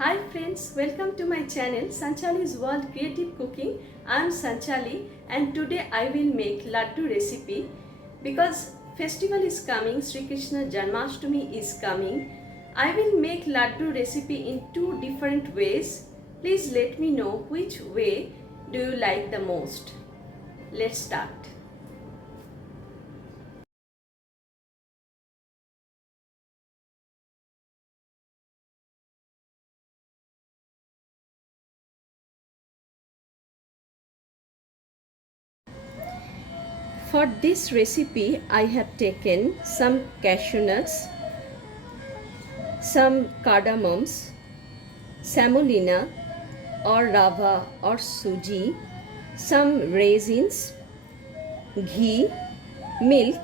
Hi friends, welcome to my channel Sanchali's World Creative Cooking. I am Sanchali and today I will make laddu recipe because festival is coming, Sri Krishna Janmashtami is coming. I will make laddu recipe in two different ways. Please let me know which way do you like the most. Let's start. For this recipe, I have taken some cashew nuts, some cardamoms, semolina or rava or suji, some raisins, ghee, milk,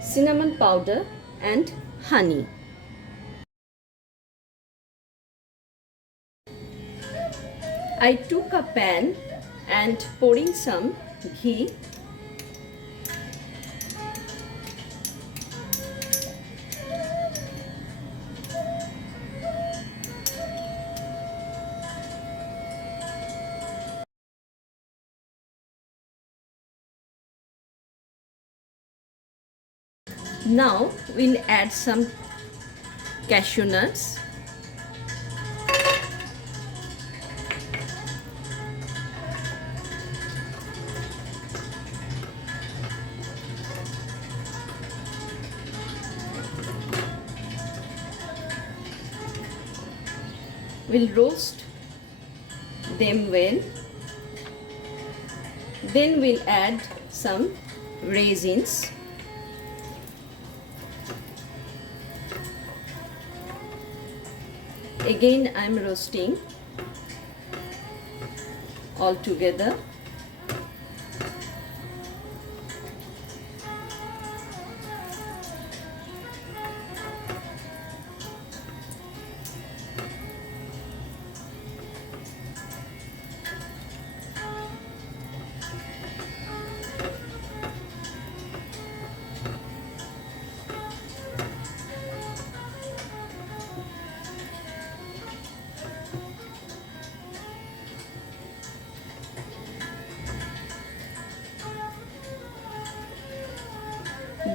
cinnamon powder, and honey. I took a pan and pouring some ghee. Now we'll add some cashew nuts. We'll roast them well. Then we'll add some raisins. Again I'm roasting all together.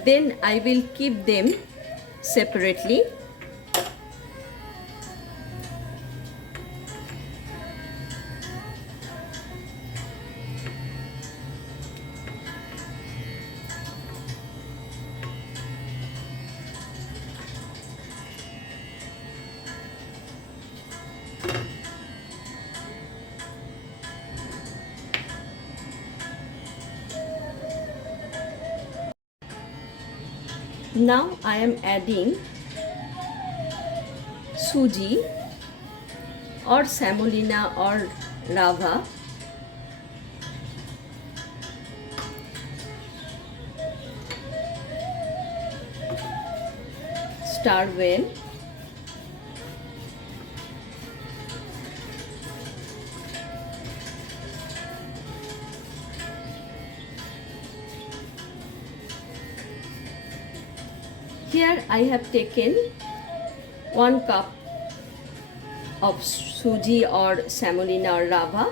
Then I will keep them separately. Now I am adding suji or semolina or rava. Stir well. Here I have taken 1 cup of suji or semolina or rava.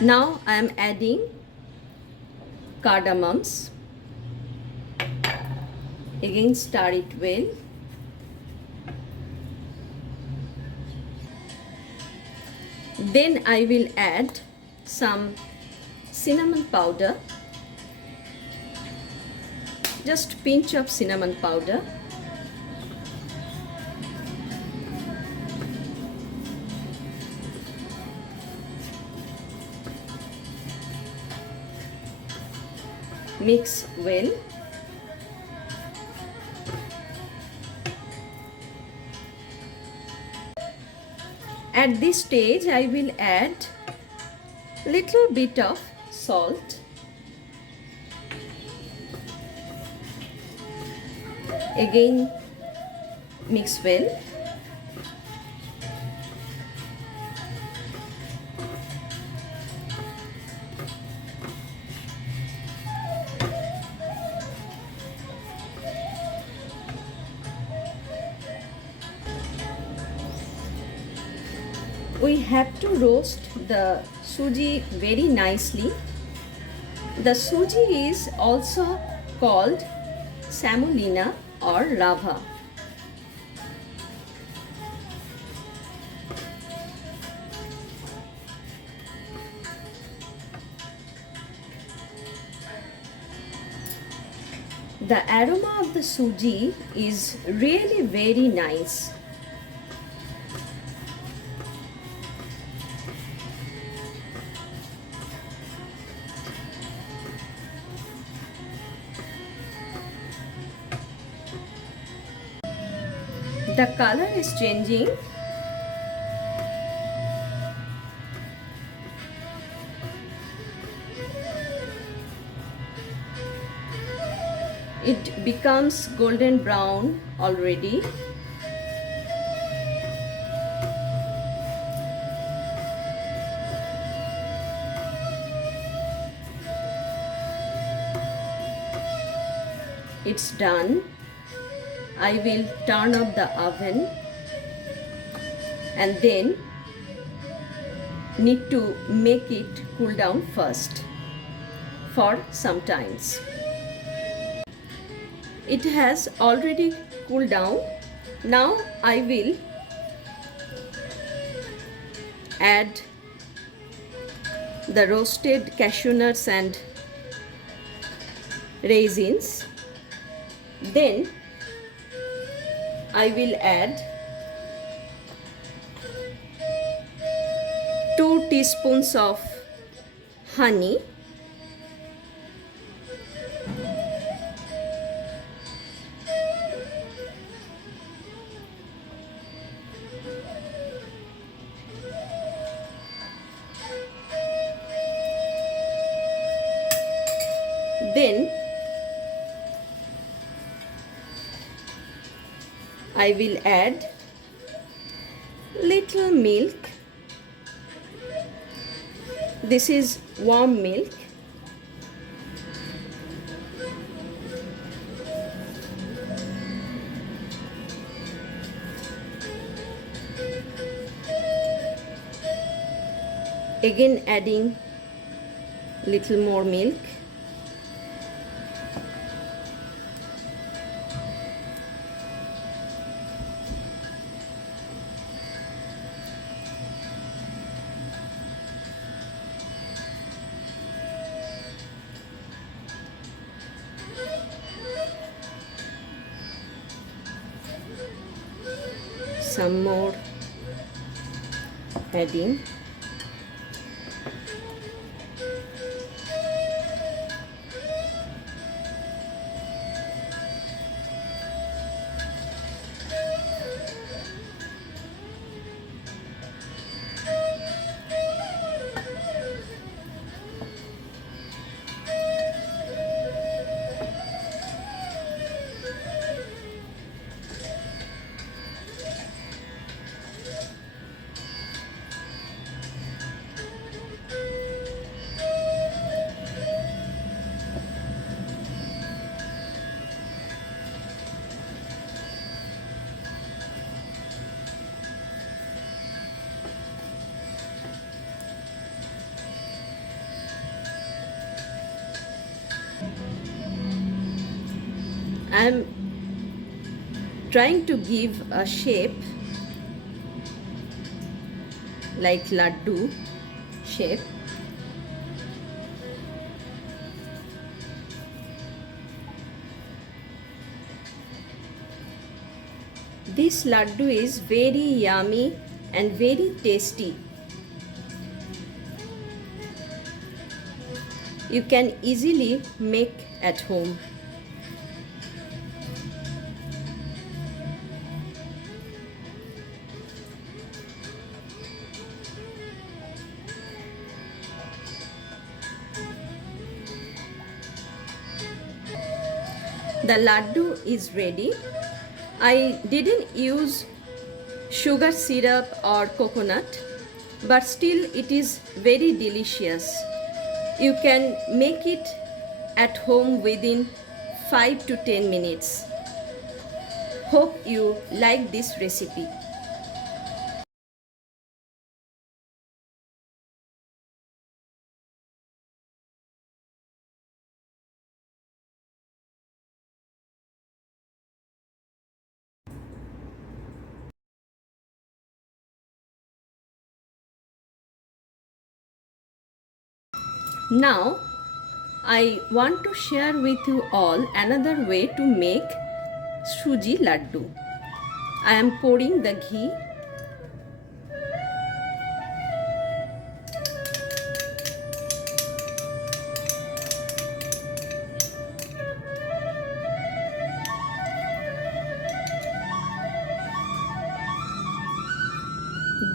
Now I am adding cardamoms. Again stir it well. Then I will add some cinnamon powder, just pinch of cinnamon powder. Mix well. At this stage I will add little bit of salt. Again mix well. we have to roast the suji very nicely. The suji is also called semolina or rava. The aroma of the suji is really very nice. The color is changing. It becomes golden brown already. It's done. I will turn off the oven and then need to make it cool down first for some times. It has already cooled down. Now I will add the roasted cashew nuts and raisins. Then I will add 2 teaspoons of honey, then I will add little milk. This is warm milk. Again adding little more milk. Some more adding. I am trying to give a shape like laddu shape. This laddu is very yummy and very tasty. You can easily make at home. The laddu is ready. I didn't use sugar syrup or coconut, but still it is very delicious. You can make it at home within 5 to 10 minutes. Hope you like this recipe. Now I want to share with you all another way to make suji laddu. I am pouring the ghee.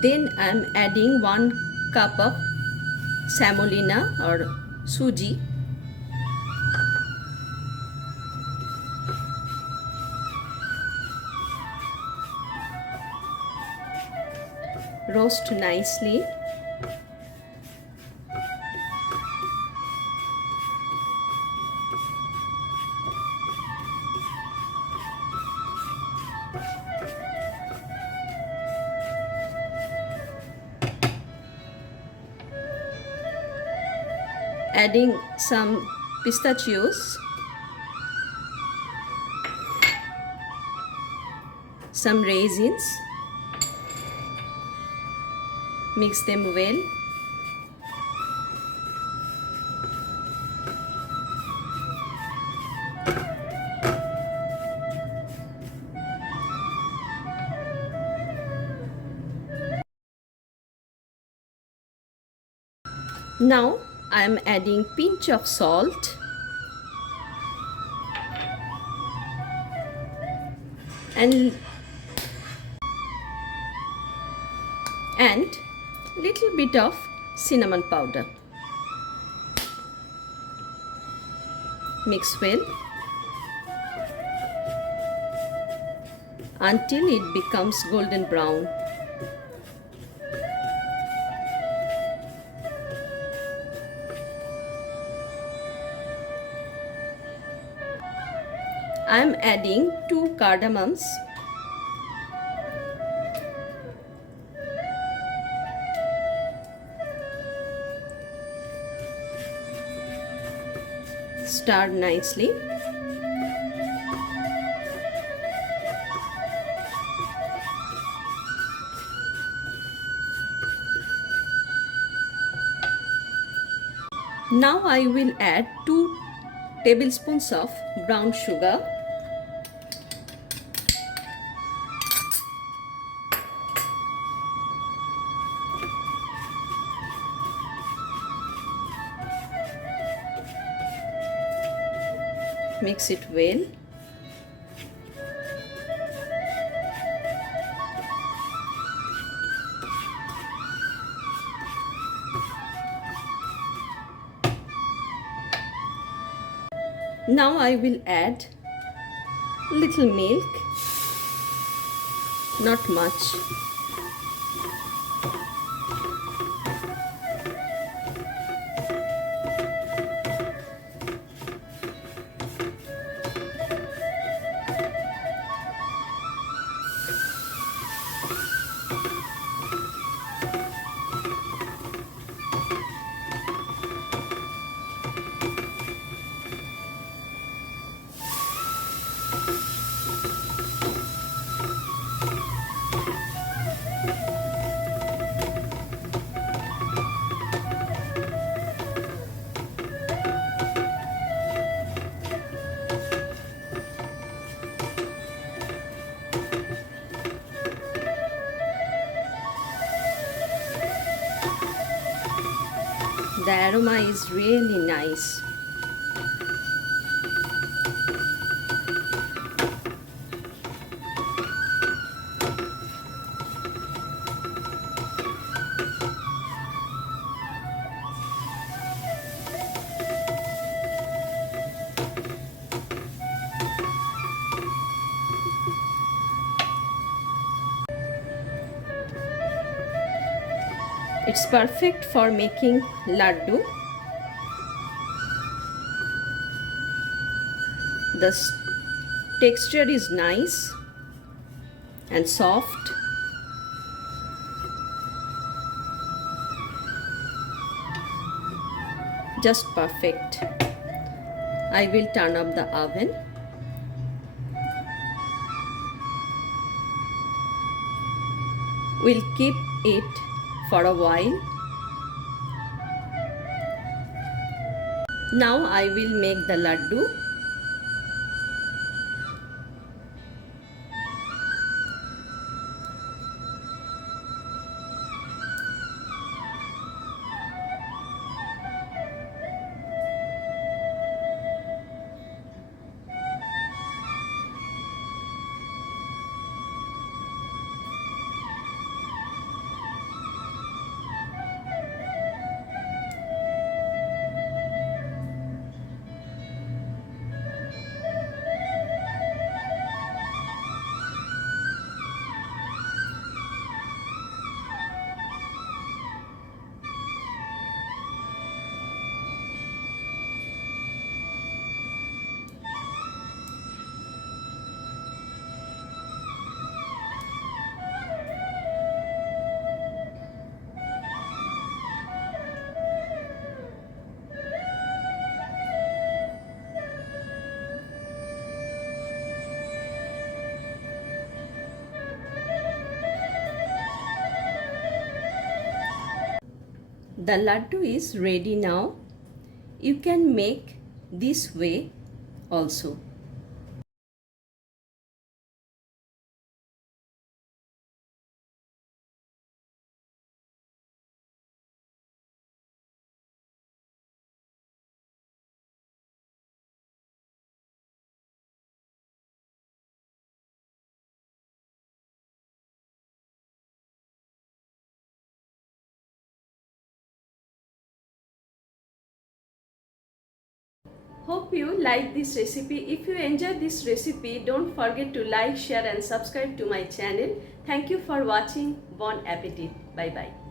Then I am adding 1 cup of semolina or suji. Roast nicely. Adding some pistachios, some raisins, mix them well. Now I am adding pinch of salt and little bit of cinnamon powder. Mix well until it becomes golden brown. I am adding 2 cardamoms. Stir nicely. Now I will add 2 tablespoons of brown sugar. Mix it well. Now I will add little milk, not much. The aroma is really nice. It's perfect for making laddu. The texture is nice and soft. Just perfect. I will turn up the oven. We'll keep it for a while. Now I will make the laddu. The laddu is ready now. You can make this way also. Hope you like this recipe. If you enjoy this recipe, don't forget to like, share and subscribe to my channel. Thank you for watching. Bon appetit. Bye bye.